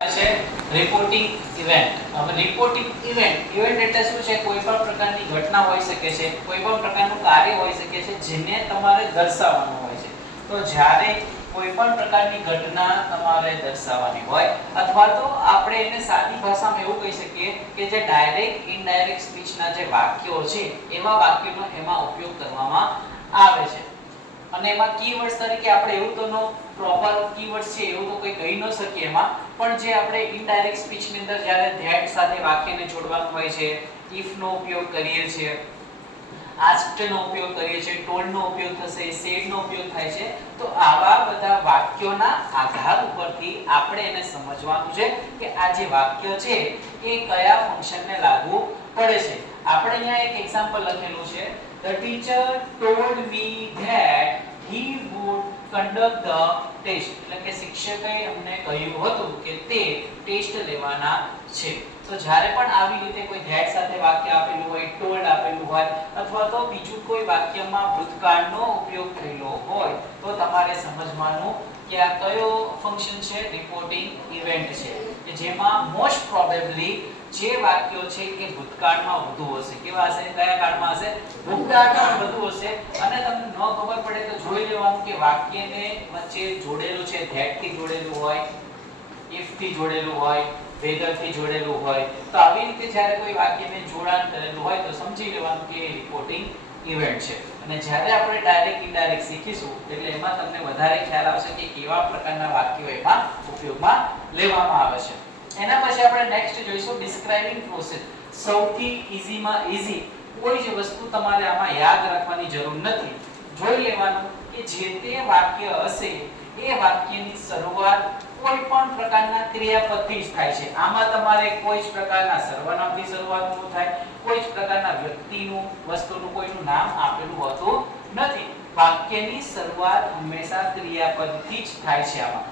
છે reporting event. હવે reporting event એટલે શું છે? કોઈ પણ પ્રકારની ઘટના હોઈ શકે છે, કોઈ પણ પ્રકારનું કાર્ય હોઈ શકે છે જેને તમારે દર્શાવવાનું હોય છે. તો જ્યારે કોઈ પણ પ્રકારની ઘટના તમારે દર્શાવવાની હોય અથવા તો આપણે એને સાદી ભાષામાં એવું કહી શકીએ કે જે ડાયરેક્ટ ઇનડાયરેક્ટ સ્પીચના જે વાક્યો છે એવા વાક્યોનો એમાં ઉપયોગ કરવામાં આવે છે. અને એમાં કીવર્ડ્સ તરીકે આપણે એવું તો નો પ્રોપર કીવર્ડ્સ છે એવું તો કોઈ કહી ન શકીએ એમાં, પણ જે આપણે ઇનડાયરેક્ટ સ્પીચ ની અંદર જ્યારે ધેટ સાથે વાક્યને જોડવાનું હોય છે, if નો ઉપયોગ કરીએ છીએ, asked નો ઉપયોગ કરીએ છીએ, told નો ઉપયોગ થશે, said નો ઉપયોગ થાય છે, તો આવા બધા વાક્યોના આધાર ઉપરથી આપણે એને સમજવાનું છે કે આ જે વાક્ય છે એ કયા ફંક્શનને લાગુ પડે છે. આપણે અહીંયા એક એક્ઝામ્પલ લખેલું છે, the teacher told me that he would conduct the test. એટલે કે શિક્ષકે અમને કહ્યું હતું કે તે ટેસ્ટ લેવાના છે. તો જ્યારે પણ આવી રીતે કોઈ ધેટ સાથે વાક્ય આપેલું હોય, ટોલ્ડ આપેલું હોય અથવા તો બીજું કોઈ વાક્યમાં ભૂતકાળનો ઉપયોગ થયેલો હોય તો તમારે સમજવાનું કે આ કયો ફંક્શન છે? રિપોર્ટિંગ ઇવેન્ટ છે, કે જેમાં મોસ્ટ પ્રોબેબલી જે વાક્યો છે કે ભૂતકાળમાં વધુ હશે. કેવા હશે? કયા કાળમાં હશે? ભૂતકાળમાં વધુ હશે. અને તમને ન ખબર પડે તો જોઈ લેવાનું કે વાક્યને વચ્ચે જોડેલું છે, ધેટ થી જોડેલું હોય, if થી જોડેલું હોય, whether થી જોડેલું હોય. તો આવી રીતે જ્યારે કોઈ વાક્યને જોડાણ કરેલું હોય તો સમજી લેવાનું કે રિપોર્ટિંગ ઇવેન્ટ છે. અને જ્યારે આપણે ડાયરેક્ટ ઇનડાયરેક્ટ શીખીશું એટલે એમાં તમને વધારે ખ્યાલ આવશે કે કેવા પ્રકારના વાક્યો એમાં ઉપયોગમાં લેવામાં આવે છે. એના પછી આપણે નેક્સ્ટ જોઈશું ડિસ્ક્રાઇબિંગ પ્રોસેસ. સૌથી ઈઝીમાં ઈઝી, કોઈ જ વસ્તુ તમારે આમાં યાદ રાખવાની જરૂર નથી. જોઈ લેવાનું કે જે તે વાક્ય હશે એ વાક્યની શરૂઆત કોઈ પણ પ્રકારના ક્રિયાપદથી જ થાય છે. આમાં તમારે કોઈ જ પ્રકારના સર્વનામથી શરૂઆત ન થાય, કોઈ જ પ્રકારના વ્યક્તિનું, વસ્તુનું કોઈનું નામ આપેલું હોતું નથી. વાક્યની શરૂઆત હંમેશા ક્રિયાપદથી જ થાય છે. આમાં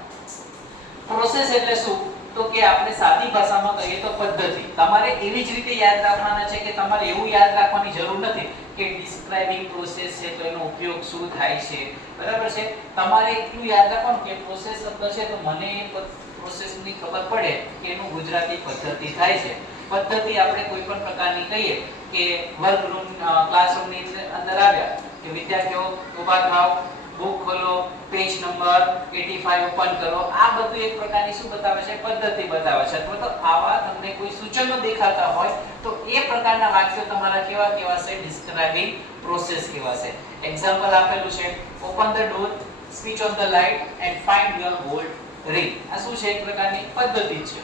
પ્રોસેસ એટલે શું? તો કે આપણે સાદી ભાષામાં કહીએ તો પદ્ધતિ. તમારે એવી જ રીતે યાદ રાખવાના છે કે તમારે એવું યાદ રાખવાની જરૂર નથી કે ડિસ્ક્રાઇબિંગ પ્રોસેસ છે તો એનો ઉપયોગ શું થાય છે. બરાબર છે? તમારે એટલું યાદ રાખવાનું કે પ્રોસેસ શબ્દ છે તો મને એ પ્રોસેસની ખબર પડે કે એનું ગુજરાતી પદ્ધતિ થાય છે. પદ્ધતિ આપણે કોઈ પણ પ્રકારની કહીએ કે વર્ગરૂમ, ક્લાસરૂમની અંદર આવ્યા કે વિદ્યાર્થીઓ ઊભા થાઓ, બુક ખોલો, પેજ નંબર 85 ઓપન કરો. આ બધું એક પ્રકારની શું બતાવે છે? પદ્ધતિ બતાવે છે. અથવા તો આવા તમને કોઈ સૂચનો દેખાતા હોય તો એ પ્રકારના વાક્યો તમારા કેવા કહેવાશે? ડિસ્ક્રાઇબિંગ પ્રોસેસ કહેવાશે. એક્ઝામ્પલ આપેલું છે, open the door, switch on the light and find your gold ring. આ શું છે? એક પ્રકારની પદ્ધતિ છે.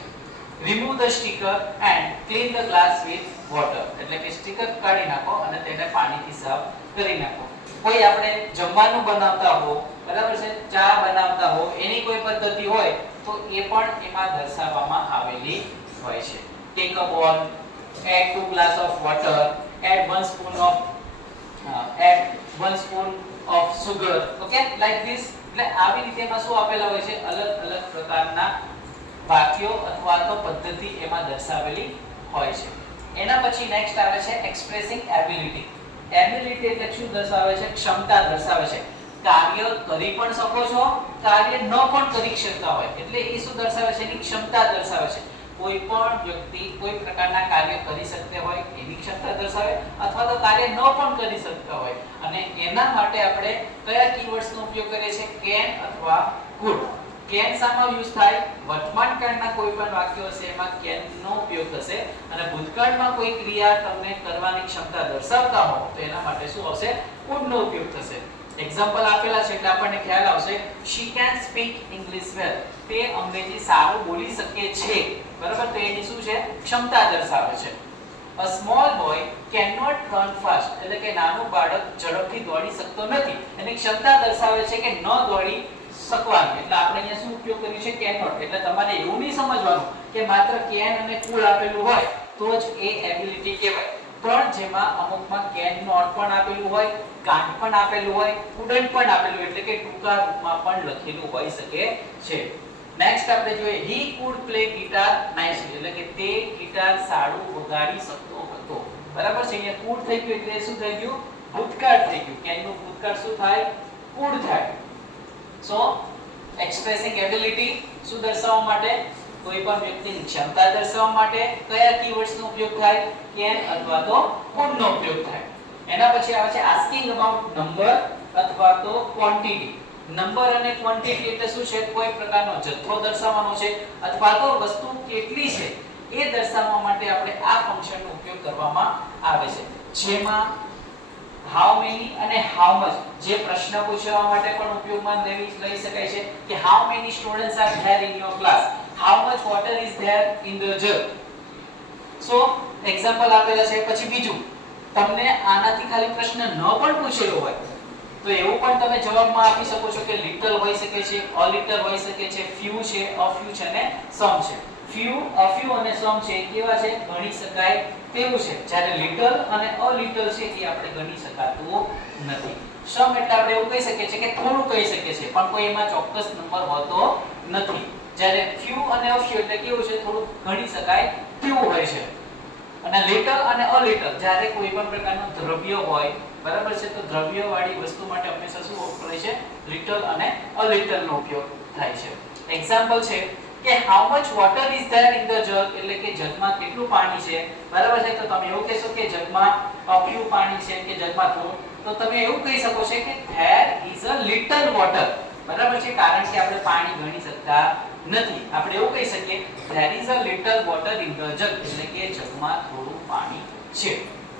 Remove the sticker and clean the glass with water. એટલે કે સ્ટીકર કાઢી નાખો અને તેને પાણીથી સાફ કરી નાખો. કોઈ આપણે જમવાનું બનાવતા હો, બરાબર છે, ચા બનાવતા હો, એની કોઈ પદ્ધતિ હોય તો એ પણ એમાં દર્શાવવામાં આવેલી હોય છે. ટેક અ બોલ, add 2 glass of water, add 1 spoon of sugar. Okay, like this. એટલે આવી રીતે એમાં શું આપેલા હોય છે? અલગ અલગ પ્રકારના વાક્યો અથવા તો પદ્ધતિ એમાં દર્શાવેલી હોય છે. એના પછી નેક્સ્ટ આવે છે એક્સપ્રેસિંગ એબિલિટી. એબિલિટી એટલે શું દર્શાવે છે? ક્ષમતા દર્શાવે છે. કાર્ય કરી પણ શકો છો, કાર્ય ન પણ કરી શકતા હોય એટલે એ શું દર્શાવે છે? એની ક્ષમતા દર્શાવે છે. કોઈ પણ વ્યક્તિ કોઈ પ્રકારના કાર્ય કરી શકતે હોય એની ક્ષમતા દર્શાવે, અથવા તો કાર્ય ન પણ કરી શકતા હોય અને એના માટે આપણે કયા કીવર્ડ્સનો ઉપયોગ કરીએ છીએ? કેન અથવા કુડ. કેન શામાં યુઝ થાય? વર્તમાન કાળના કોઈ પણ વાક્યો હશે એમાં કેન નો ઉપયોગ થશે અને ભૂતકાળમાં કોઈ ક્રિયા તમને કરવાની ક્ષમતા દર્શાવતા હો તો એના માટે શું આવશે? કુડ નો ઉપયોગ થશે. એક્ઝામ્પલ આપેલા છે એટલે આપણને ખ્યાલ આવશે. she can speak english well. તે અંગ્રેજી સારું બોલી શકે છે. બરાબર? તો એની શું છે? ક્ષમતા દર્શાવે છે. a small boy cannot run fast. એટલે કે નાનું બાળક ઝડપથી દોડી શકતો નથી. એની ક્ષમતા દર્શાવે છે કે ન દોડી શકવાનું. એટલે આપણે અહીંયા શું ઉપયોગ કર્યું છે? cannot. એટલે તમારે એવું નહીં સમજવાનું કે માત્ર can અને could આપેલું હોય તો જ એ એબિલિટી કહેવાય. પણ જેમાં અમુકમાં can not પણ આપેલું હોય, can't પણ આપેલું હોય, couldn't પણ આપેલું હોય એટલે કે ટૂંકા રૂપમાં પણ લખેલું હોઈ શકે છે. નેક્સ્ટ આપણે જોઈએ he could play guitar nicely. એટલે કે તે ગિટાર સારું વગાડી શકતો હતો. બરાબર છે? અહીંયા could થઈ ગયું એટલે શું થઈ ગયું? ભૂતકાળ થઈ ગયું. can નું ભૂતકાળ શું થાય? could થાય. So expressing ability શું દર્શાવવા માટે? કોઈ પણ વ્યક્તિની ક્ષમતા દર્શાવવા માટે કયા કીવર્ડ્સનો ઉપયોગ થાય? કેન અથવા તો કુડ નો ઉપયોગ થાય. એના પછી આવે છે આસ્કિંગ અબાઉટ નંબર અથવા તો ક્વોન્ટિટી. નંબર અને ક્વોન્ટિટી એટલે શું છે? કોઈ પ્રકારનો જથ્થો દર્શાવવાનો છે અથવા તો વસ્તુ કેટલી છે એ દર્શાવવા માટે આપણે આ ફંક્શનનો ઉપયોગ કરવામાં આવે છે. જેમાં હાઉ મેની અને હાઉ મચ જે પ્રશ્ન પૂછવા માટે પણ ઉપયોગમાં લઈ શકાય છે કે how many students are there in your class, how much water is there in the jug. So example આપેલા છે. પછી બીજું, તમને આનાથી ખાલી પ્રશ્ન ન પણ પૂછેલો હોય તો એવું પણ તમે જવાબમાં આપી શકો છો કે લિટલ હોઈ શકે છે, અ લિટલ હોઈ શકે છે, ફ્યુ છે, અ ફ્યુ છે અને સમ છે. ફ્યુ, અ ફ્યુ અને સમ છે કેવા છે? ગણી શકાય તેવું છે. જ્યારે લિટલ અને અ લિટલ છે એ આપણે ગણી શકાતું નથી. સમ એટલે આપણે એવું કહી શકીએ છીએ કે થોડું કહી શકીએ છીએ પણ કોઈ એમાં ચોક્કસ નંબર હોતો નથી. જ્યારે ફ્યુ અને અ ફ્યુ એટલે કેવું છે? થોડું ગણી શકાય તેવું હોય છે. અને લિટલ અને અ લિટલ જ્યારે કોઈ પણ પ્રકારનો દ્રવ્ય હોય, બરાબર છે, તો દ્રવ્ય વાળી વસ્તુ માટે હંમેશા શું વપરાય છે? લિટલ અને અ લિટલ નો ઉપયોગ થાય છે. એક્ઝામ્પલ છે કે how much water is there in the jug એટલે કે જગમાં કેટલું પાણી છે, બરાબર છે. તો તમે એવું કહેશો કે જગમાં અ ફ્યુ પાણી છે કે જગમાં થોડું, તો તમે એવું કહી શકો છો કે there is a little water, બરાબર છે, કારણ કે આપણે પાણી ગણી શકતા નથી. આપણે એવું કહી શકીએ there is a little water in the jug એટલે કે જગમાં થોડું પાણી છે.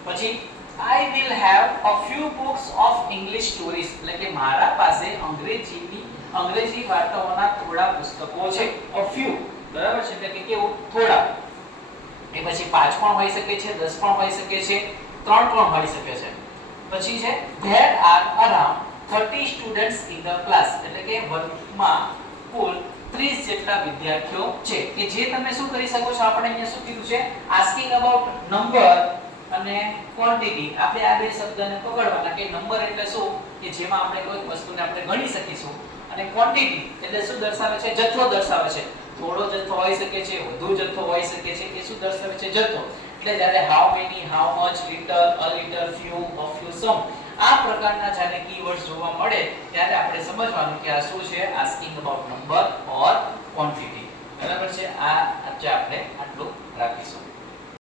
પછી I will have a few books of English stories એટલે કે મારા પાસે અંગ્રેજી વાર્તાઓના થોડા પુસ્તકો છે. a few, બરાબર છે, એટલે કે કેવું? થોડા. એ પછી 5 પણ હોઈ શકે છે, 10 પણ હોઈ શકે છે, 3 પણ હોઈ શકે છે. પછી છે there are around 30 students in the class એટલે કે વર્ગમાં કુલ 30 જેટલા વિદ્યાર્થીઓ છે. કે જે તમે શું કરી શકો છો? આપણે અહીંયા શું કીધું છે? asking about number અને ક્વોન્ટિટી. આપણે આ બે શબ્દને પકડવાના કે નંબર એટલે શું? કે જેમાં આપણે કોઈ વસ્તુને આપણે ગણી શકીશું, અને ક્વોન્ટિટી એટલે શું દર્શાવે છે? જથ્થો દર્શાવે છે. થોડો જથ્થો હોઈ શકે છે, વધુ જથ્થો હોઈ શકે છે. એ શું દર્શાવે છે? જથ્થો. એટલે જ્યારે how many, how much, little, a little, few, a few, some આ પ્રકારના જ્યારે કીવર્ડ્સ જોવા મળે ત્યારે આપણે સમજવાનું કે આ શું છે? Asking about number or quantity. બરાબર છે. આ આજે આપણે આટલું રાખીશું.